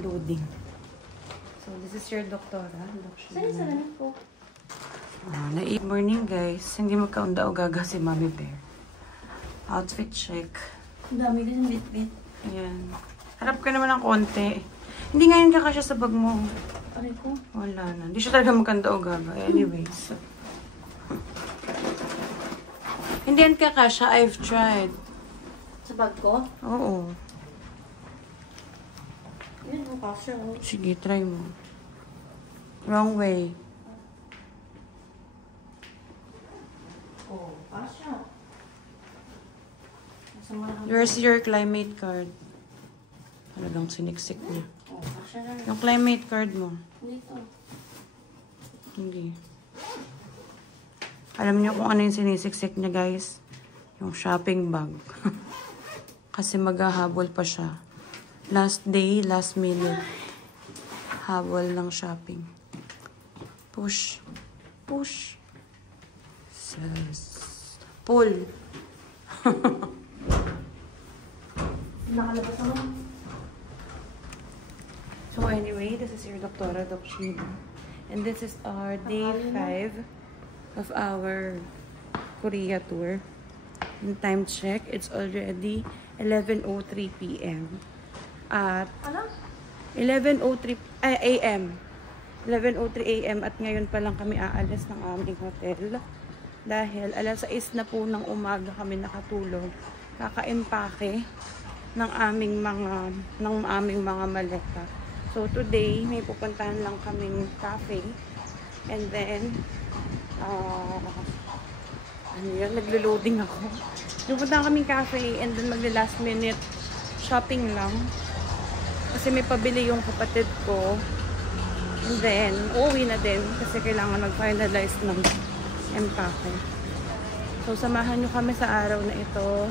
loading. So, this is your doktora. Saan salamin po? Morning guys. Hindi magkaunda-ugaga si Mami Bear. Outfit check. Ang dami din bit-bit. Ayan. Harap ka naman ng konti. Hindi nga yun kakasya sa bag mo. Aray ko. Wala na. Hindi siya talaga magkanda-ugaga. Anyways. Hindi yan kakasya. I've tried. Sa bag ko? Oo. Yun ang kasya. Sige, try mo. Wrong way. Oh, kasya. Where's your climate card? Talagang siniksik niya. Oh, kasya na. Yung climate card mo. Dito. Hindi. Alam niyo kung ano yung sinisiksik niya, guys? Yung shopping bag. Kasi maghahabol pa siya. Last day, last minute. Habol ng shopping. Push. Push. Sus. Pull. Nakalabas ako. So anyway, this is your Doktora, Doc Sheena. And this is our day 5 of our Korea tour. In time check, it's already 11:03 p.m. At 11:03 a.m. 11:03 a.m. at ngayon pa lang kami aalis ng aming hotel. Dahil alas 6 na po ng umaga kami nakatulog. Kaka-empake ng aming mga maleta. So today, may pupuntahan lang kaming cafe. And then, naglo-loading ako. Pupuntahan kaming cafe and then magli-last minute shopping lang. Kasi may pabili yung kapatid ko. And then, uuwi na din kasi kailangan mag-finalize ng empake. So, samahan nyo kami sa araw na ito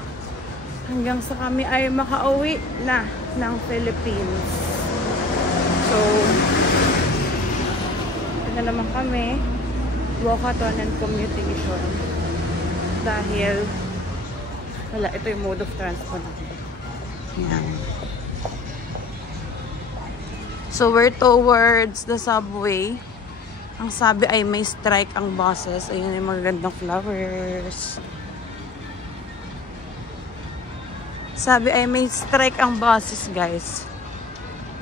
hanggang sa kami ay makauwi na ng Philippines. So, ito na naman kami. Walkathon and commutation. Dahil, wala, ito yung mode of transport natin. Yan. So, we're towards the subway. Ang sabi ay may strike ang buses. Ayun yung magagandang flowers. Sabi ay may strike ang buses, guys.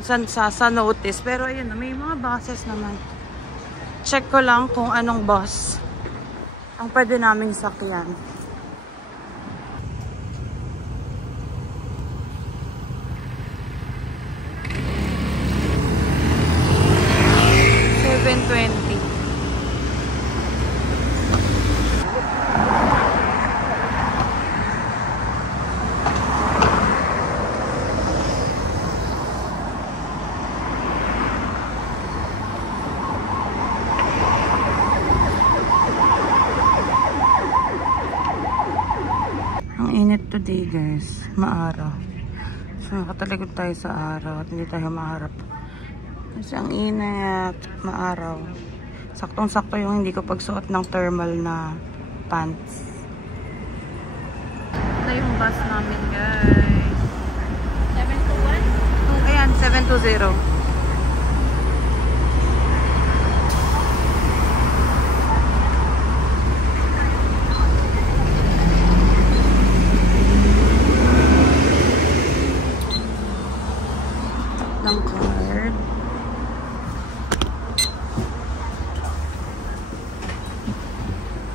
Sa notice. Pero ayun, may mga buses naman. Check ko lang kung anong bus ang pwede naming sakyan. Ang init today, guys. Maaraw. So, nakatalikod tayo sa araw at hindi tayo maharap. Kasi ang init, maaraw. Saktong-sakto yung hindi ko pagsuot ng thermal na pants. Ito yung bus namin, guys. 721? Ayan, 720. Ng card.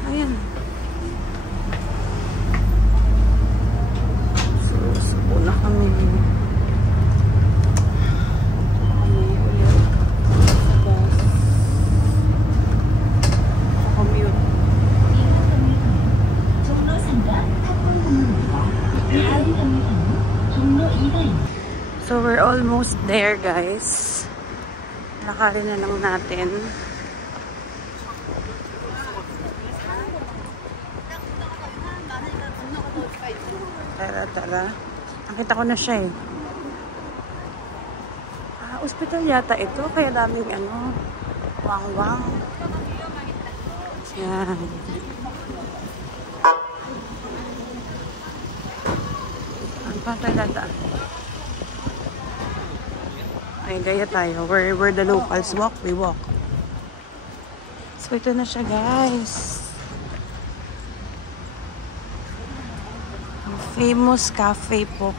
Ayan. So, supo na kami. Kami ulit sa bus. Commute. So, we're almost there, guys. Lakarin na lang natin. Tara. Nakita ko na siya eh. Hospital yata ito. Kaya daming wang-wang. Yan. Ano pa tayo dadaan? Ay, gaya tayo. Where the locals walk, we walk. So, ito na siya, guys. Ang famous cafe po.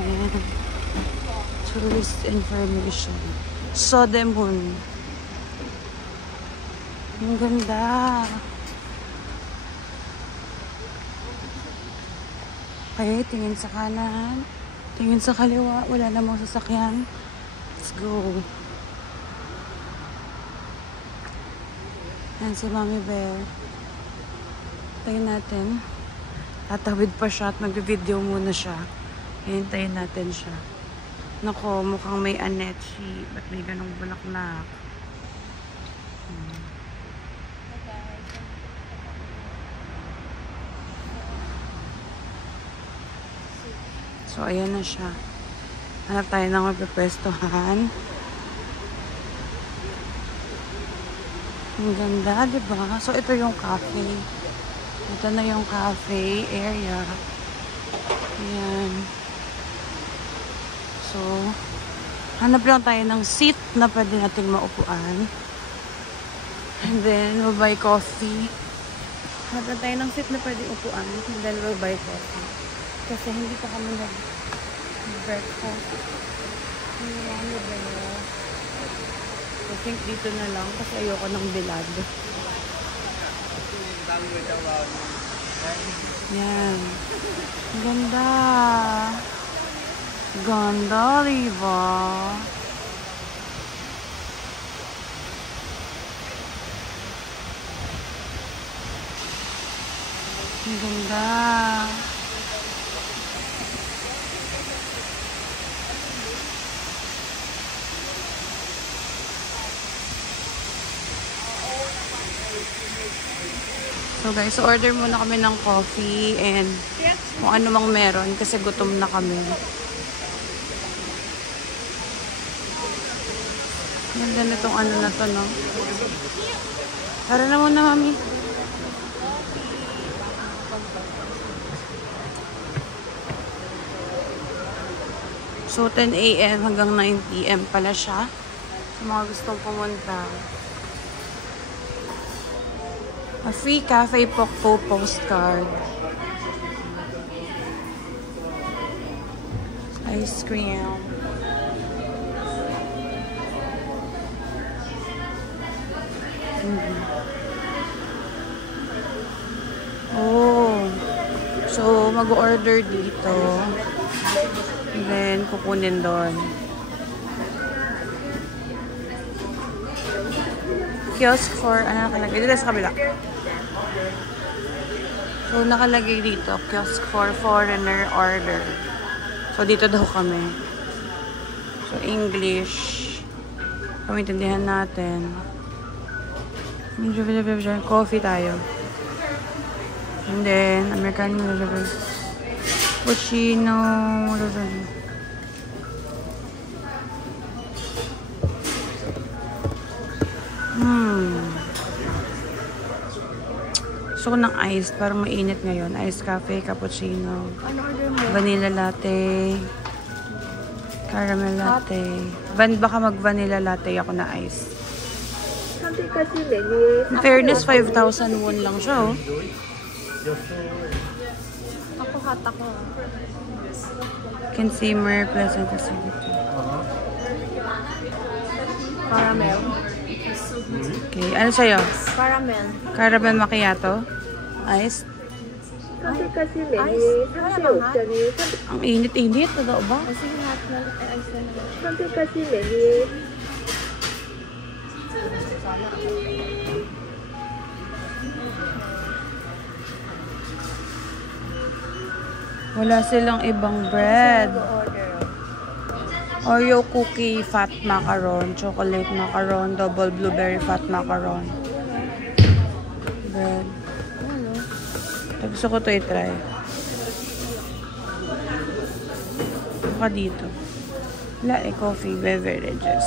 Ayan. Tourist information. Sodemun. Ang ganda. Okay, tingin sa kanan. Tingin sa kaliwa. Wala namang sasakyan. Let's go. Yan si Mommy Bear. Tayin natin. Tatawid pa siya at mag-video muna siya. Hintayin natin siya. Nako, mukhang may anechi. Ba't may ganong bulaklak? So, ayan na siya. Hanap tayo ng magpapwestohan. Ang ganda, diba? So, ito yung cafe. Ito na yung cafe area. Ayan. So, hanap lang tayo ng seat na pwede nating maupuan. And then, we'll buy coffee. Hanap lang tayo ng seat na pwede upuan. And then, we'll buy coffee. Kasi hindi pa kami nag-breakfast. I think dito na lang kasi ayoko ng bilad. Yan. Ganda. Ganda, diba? Ganda. So guys, order muna kami ng coffee and kung ano mang meron kasi gutom na kami. Ganda na itong ano na to, no? Tara na muna, Mami. So 10 AM hanggang 9 PM pala siya. Sa mga gustong pumunta. A free cafe Pokpo postcard. Ice cream. Oh. So, mag-order dito. And then, kukunin doon. Kiosk for, ano nakalagay? Dito sa kabila. So, nakalagay dito, kiosk for foreigner order. So, dito daw kami. So, English. Pamintindihan natin. Coffee tayo. And then, Americano. Cappuccino. Gusto ko ng ice. Parang mainit ngayon. Ice cafe, cappuccino. Ano order mo? Vanilla latte. Caramel latte. Baka mag-vanilla latte ako na ice. In fairness, 5,000 won lang siya, oh. Ako hot ako. Consumer pleasant facility. Caramel. Okay. Ano sa'yo? Caramel. Caramel macchiato? Ice? Ice? Wala bang hot? Ang init-init. Totoo ba? Ay, sige, hot na. Ice na lang. Wala silang ibang bread. Order. Oreo cookie fat macaron, chocolate macaron, double blueberry fat macaron. Bread. Ano? Gusto ko ito i-try. Baka dito. Wala eh, coffee, beverages.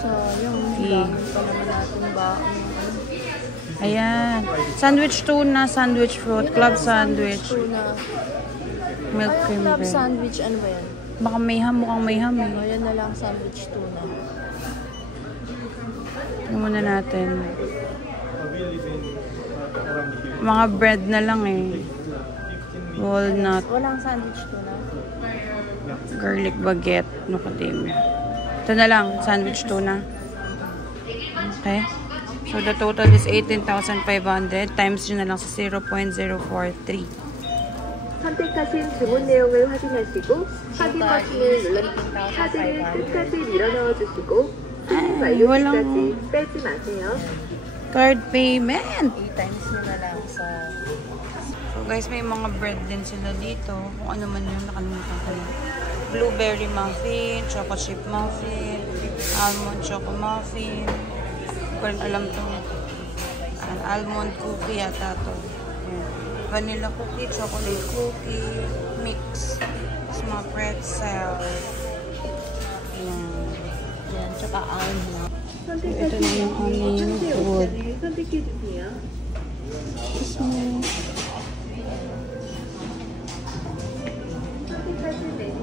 So, yung Tea. gamit pa naman natin ba? Ayan. Sandwich tuna, sandwich fruit, club sandwich, Tuna. milk cream Club bread. sandwich and well. Baka may ham, mukhang may ham eh. O, yan na lang sandwich tuna. Tingnan muna natin. Mga bread na lang eh. Walnut, Walang sandwich tuna. garlic baguette, macadamia. Ito na lang, sandwich tuna. Okay? So the total is 18,500 times yun na lang sa 0.043. 선택하신 주문 내용을 확인하시고 확인 버튼을 눌러 카드를 끝까지 밀어넣어 주시고 수신 완료 시까지 빼지 마세요. Card payment! 8 times nyo na lang sa... So guys, may mga bread din sila dito. Kung ano man yung nakalimutan ko na. Blueberry muffin, choco chip muffin, almond choco muffin. Hindi ko rin alam itong almond cookie yata ito. Vanilla cookie, chocolate cookie, mix. Tapos mga pretzel. Ayan. Yan, tsaka almond. Ito na yung aming food. 선택해 주세요. 선택하신 메뉴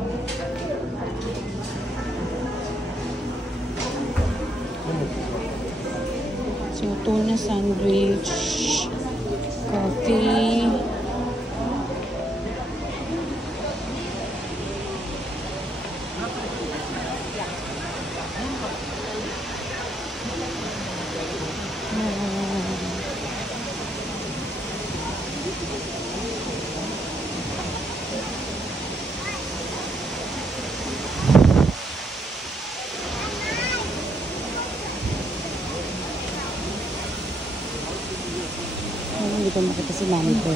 So, tuna sandwich, coffee, hindi ko makita si mami ko.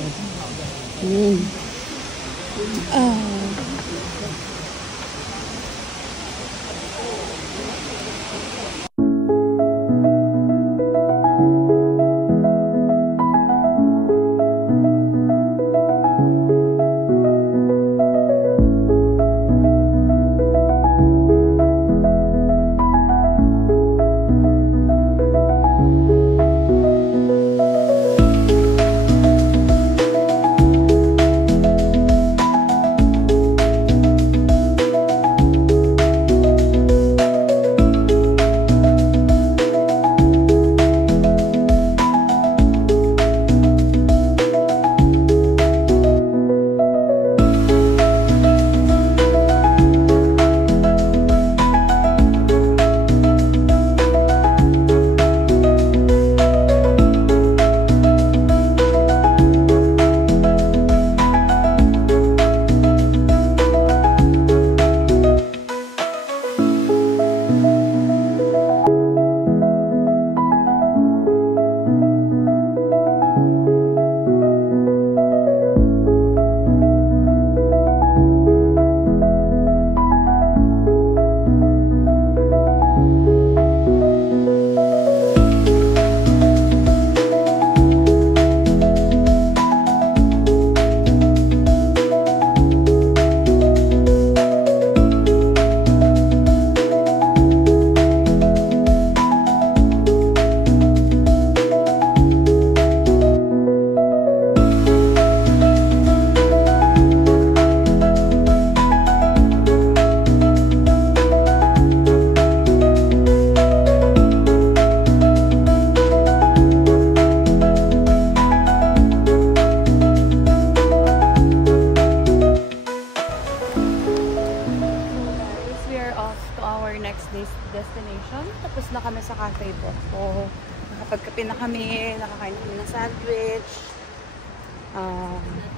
Destination. Tapos na kami sa cafe po. So, nakapagkape na kami, nakakain kami ng sandwich,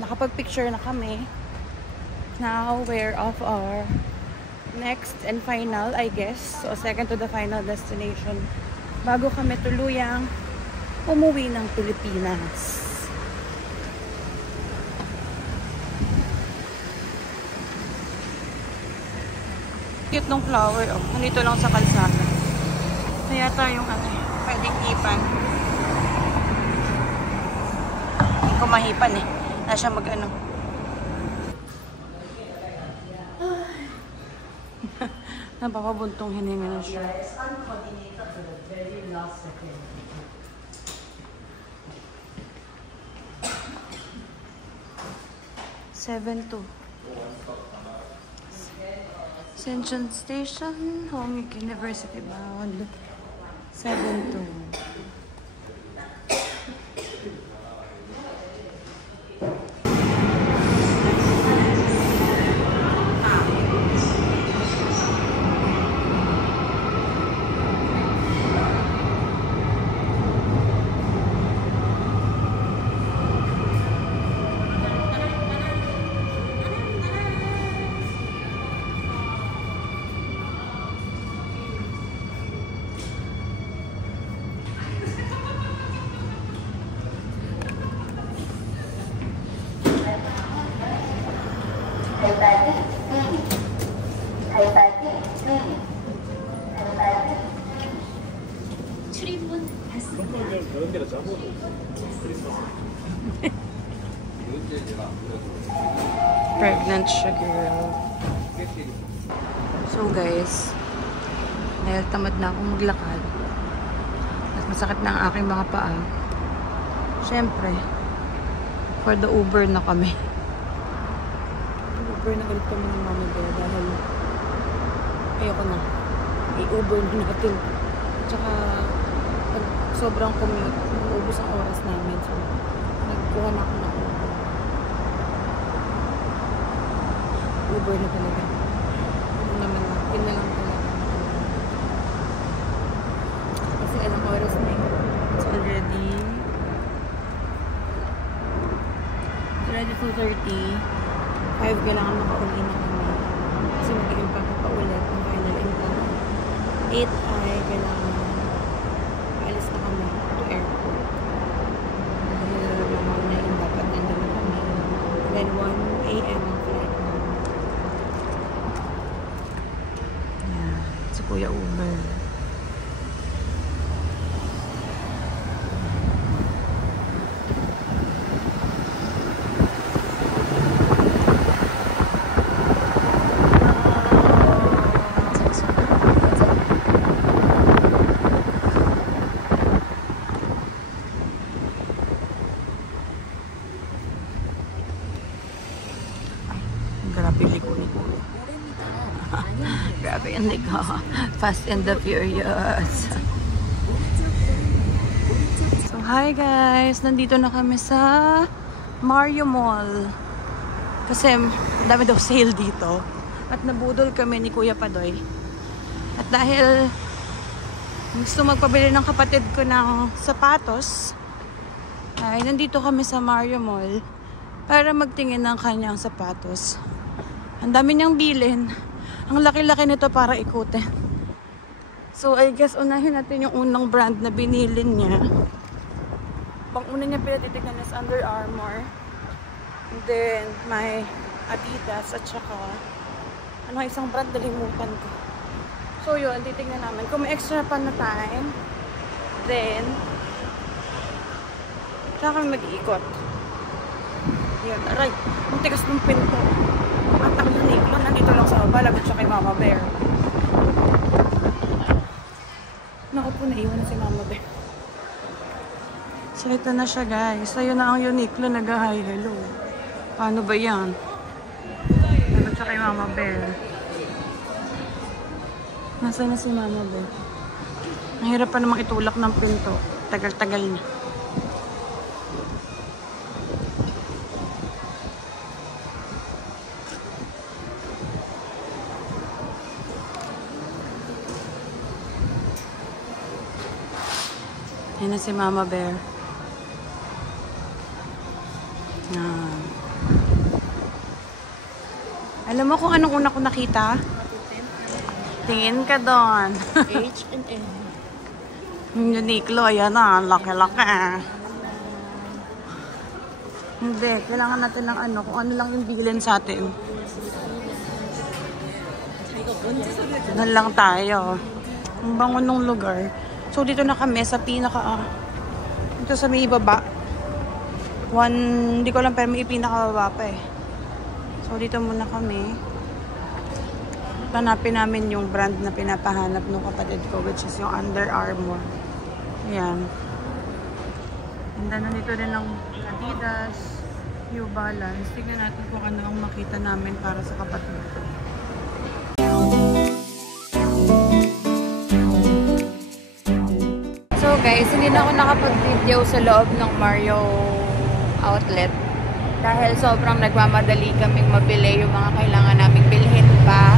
nakapag-picture na kami. Now, we're off our next and final, I guess. So, second to the final destination. Bago kami tuluyang umuwi ng Pilipinas. Cute nung flower, oh. Nandito lang sa kalsada. Kaya tayong pwedeng hipan. Hindi ko mahipan eh. Na siya mag-ano. Napapabuntong hininga na siya. 7-2. Ascension Station, Hongik University bound. 7-2. Pregnant siya, girl. So guys, dahil tamad na akong maglakad at masakit na ang aking mga paa, syempre for the Uber na kami. Uber na ulit kami ng mama girl dahil ayoko na. I-Uber na natin. Tsaka pag sobrang commute, ubos ang oras namin. So nagkuha na ako ng Uber na talaga. Ano naman na, yun na lang talaga. Kasi anong oras na yun? It's already 2:30. 5 kailangan makauli na kami. Kasi mag-iimpact pa ulit ang final impact. 8 ay kailangan maalis na kami to airport. Dahil mamang na yung dapat nandun na kami. Then 1 AM ang flight. Si Kuya Uber. Grabe ligo ni Kuya. Grabe yung ligo. Fast and the Furious. So, hi guys! Nandito na kami sa Mario Mall. Kasi, dami daw sale dito. At nabudol kami ni Kuya Padoy. At dahil gusto magpabili ng kapatid ko ng sapatos, ay nandito kami sa Mario Mall para magtingin ng kanyang sapatos. Ang dami niyang bilhin. Ang laki-laki nito para ikutin. So, I guess unahin natin yung unang brand na binilin niya. Pang-una niya pinatitignan is Under Armour. And then, may Adidas at saka ano isang brand, nalimutan ko. So, yun, titignan namin. Kung may extra pa na time, then, saka kami mag-iikot. Yun, aray, ang tigas ng pinto. At ang unique lang, nandito lang sa baba, lagot siya kay Mama Bear. Naku po, naiwan na si Mama Bear. So, ito na siya, guys. Ayun na ang Uniqlo, nag-hi, hello. Paano ba yan? Lagot siya kay Mama Bear. Nasaan na si Mama Bear? Ang hirap pa namang itulak ng pinto. Tagal-tagal na. Yan na si Mama Bear. Yan. Alam mo kung anong una ko nakita? Tingin ka doon. H&M. Yung Uniqlo, ayan na. Laki-laki. Hindi. Kailangan natin ng ano. Kung ano lang yung bilhin sa atin. Doon lang tayo. Ang bango ng lugar. So, dito na kami sa pinaka, dito sa may ibaba. Hindi ko lang pero may pinakababa pa eh. So, dito muna kami. Hanapin namin yung brand na pinapahanap ng kapatid ko, which is yung Under Armour. Ayan. And then, nandito din ng Adidas. New Balance. Tignan natin kung ano ang makita namin para sa kapatid ko. So guys, hindi na ako nakapag-video sa loob ng Mario outlet. Dahil sobrang nagmamadali kaming mabili yung mga kailangan naming bilhin pa.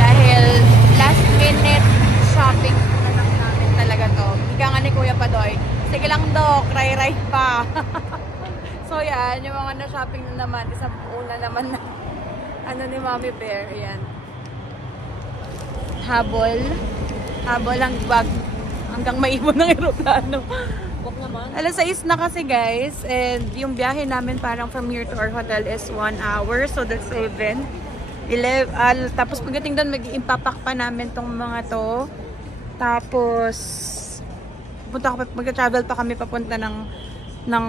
Dahil last minute shopping na lang namin talaga to. Ika nga ni Kuya Padoy, sige lang do, cry pa. So yan, yung mga na-shopping na naman, isang una naman na ano ni Mommy Bear, yan. Habol ang bag hanggang maiwan ng aeroplano. Huwag naman. Alas 6 na kasi guys, and yung biyahe namin parang from here to our hotel is 1 hour, so that's 11. Tapos pagdating doon, mag-impapak pa namin tong mga to. Tapos mag-travel pa kami papunta ng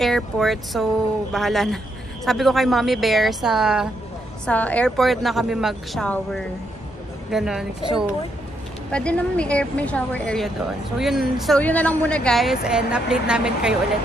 airport, so bahala na. Sabi ko kay Mommy Bear sa airport na kami mag-shower. Ganon. So pwede naman may shower area doon. So yun na lang muna guys, and update namin kayo ulit.